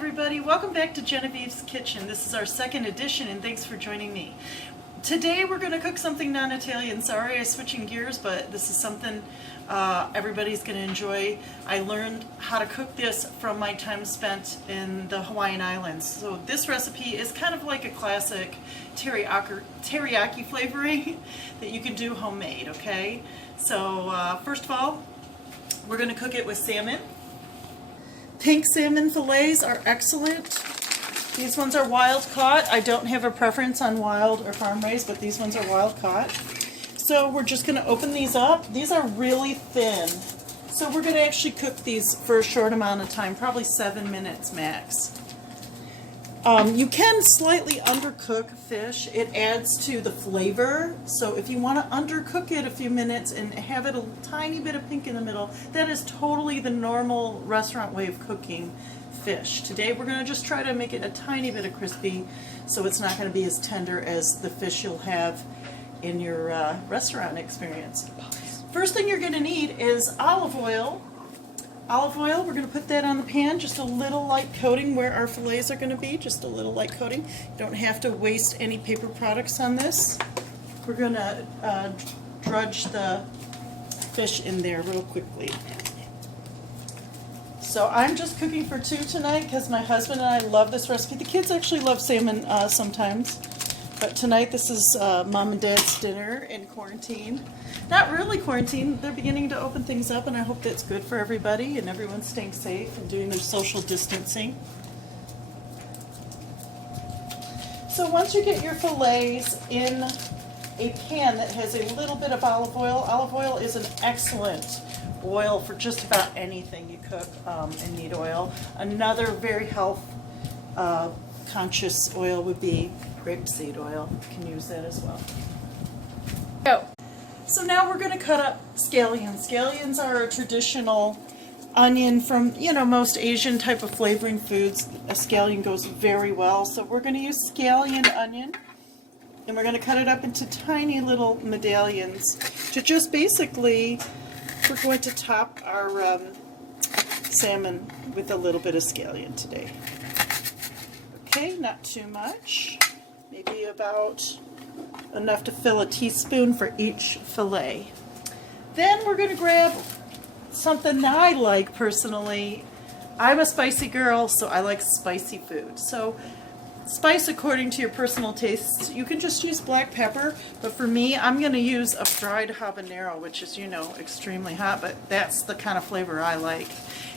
everybody, welcome back to Genevieve's Kitchen. This is our second edition and thanks for joining me. Today we're going to cook something non-Italian. Sorry I'm switching gears, but this is something everybody's going to enjoy. I learned how to cook this from my time spent in the Hawaiian Islands. So this recipe is kind of like a classic teriyaki flavoring that you can do homemade, okay? So first of all, we're going to cook it with salmon. Pink salmon fillets are excellent. These ones are wild caught. I don't have a preference on wild or farm raised, but these ones are wild caught. So we're just going to open these up. These are really thin. So we're going to actually cook these for a short amount of time, probably 7 minutes max. You can slightly undercook fish. It adds to the flavor. So if you want to undercook it a few minutes and have it a tiny bit of pink in the middle, that is totally the normal restaurant way of cooking fish. Today we're going to just try to make it a tiny bit of crispy so it's not going to be as tender as the fish you'll have in your restaurant experience. First thing you're going to need is olive oil. Olive oil, we're going to put that on the pan, just a little light coating where our fillets are going to be, just a little light coating. You don't have to waste any paper products on this. We're going to drudge the fish in there real quickly. So I'm just cooking for two tonight because my husband and I love this recipe. The kids actually love salmon sometimes, but tonight this is Mom and Dad's dinner in quarantine. Not really quarantine, they're beginning to open things up and I hope that's good for everybody and everyone's staying safe and doing their social distancing. So once you get your fillets in a pan that has a little bit of olive oil is an excellent oil for just about anything you cook and need oil. Another very health conscious oil would be grapeseed oil. You can use that as well. So now we're going to cut up scallions. Scallions are a traditional onion from, most Asian type of flavoring foods. A scallion goes very well. So we're going to use scallion onion and we're going to cut it up into tiny little medallions to just basically, we're going to top our salmon with a little bit of scallion today. Okay, not too much. Maybe about enough to fill a teaspoon for each fillet. Then we're going to grab something that I like personally. I'm a spicy girl, so I like spicy food. So spice according to your personal tastes. You can just use black pepper, but for me, I'm going to use a dried habanero, which is, extremely hot, but that's the kind of flavor I like.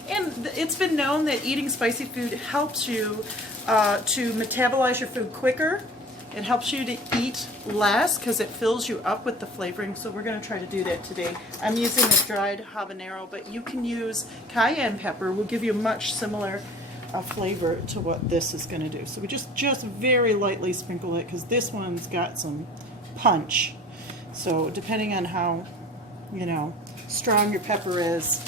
And it's been known that eating spicy food helps you to metabolize your food quicker. It helps you to eat less because it fills you up with the flavoring, so we're going to try to do that today. I'm using a dried habanero, but you can use cayenne pepper. Will give you a much similar flavor to what this is going to do. So we just very lightly sprinkle it because this one's got some punch. So depending on how, strong your pepper is,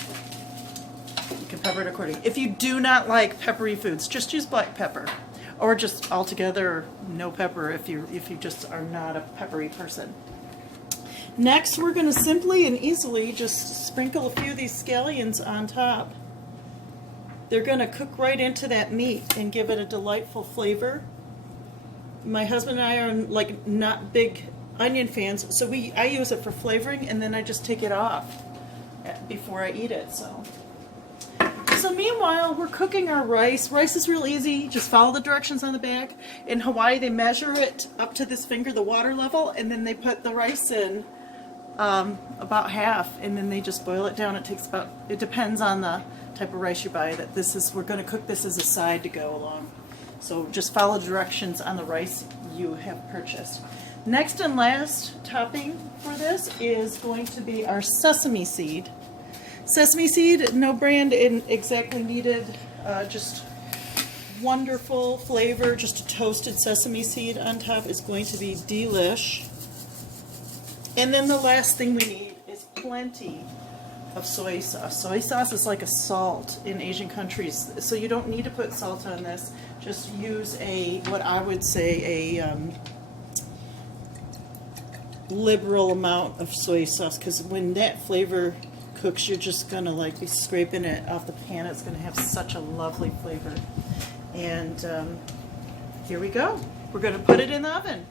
you can pepper it accordingly. If you do not like peppery foods, just use black pepper. Or just altogether no pepper if you just are not a peppery person. Next, we're going to simply and easily just sprinkle a few of these scallions on top. They're going to cook right into that meat and give it a delightful flavor. My husband and I are not big onion fans, so I use it for flavoring and then I just take it off before I eat it. So meanwhile, we're cooking our rice. Rice is real easy. Just follow the directions on the back. In Hawaii, they measure it up to this finger, the water level, and then they put the rice in about half, and then they just boil it down. It depends on the type of rice you buy. We're going to cook this as a side to go along. So just follow the directions on the rice you have purchased. Next and last topping for this is going to be our sesame seed. Sesame seed, no brand exactly needed, just wonderful flavor. Just a toasted sesame seed on top is going to be delish. And then the last thing we need is plenty of soy sauce. Soy sauce is like a salt in Asian countries, so you don't need to put salt on this. Just use what I would say a liberal amount of soy sauce, because when that flavor cooks, you're just gonna like be scraping it off the pan. It's gonna have such a lovely flavor. And here we go. We're gonna put it in the oven.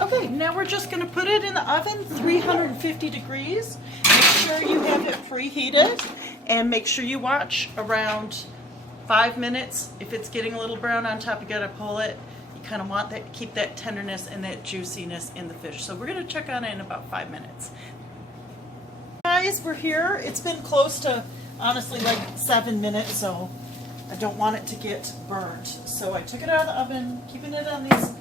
Okay, now we're just gonna put it in the oven, 350 degrees. Make sure you have it preheated, and make sure you watch around 5 minutes. If it's getting a little brown on top, you gotta pull it. You kind of want that, keep that tenderness and that juiciness in the fish. So we're gonna check on it in about 5 minutes. Guys, we're here. It's been close to, honestly, like 7 minutes, so I don't want it to get burnt. So I took it out of the oven, keeping it on these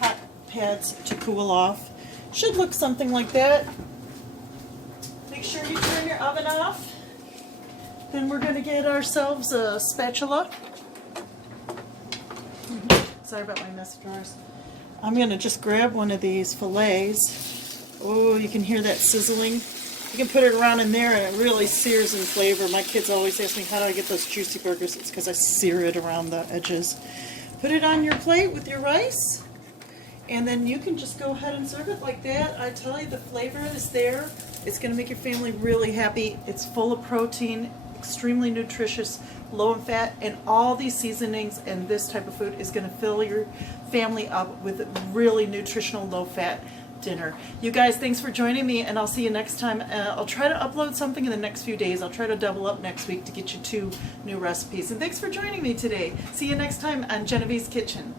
hot pads to cool off. Should look something like that. Make sure you turn your oven off. Then we're going to get ourselves a spatula. Sorry about my mess drawers. I'm going to just grab one of these fillets. Oh, you can hear that sizzling. You can put it around in there and it really sears in flavor. My kids always ask me, how do I get those juicy burgers? It's because I sear it around the edges. Put it on your plate with your rice. And then you can just go ahead and serve it like that. I tell you, the flavor is there. It's going to make your family really happy. It's full of protein, extremely nutritious, low in fat, and all these seasonings and this type of food is going to fill your family up with really nutritional, low-fat dinner. You guys, thanks for joining me, and I'll see you next time. I'll try to upload something in the next few days. I'll try to double up next week to get you 2 new recipes. And thanks for joining me today. See you next time on Genevieve's Kitchen.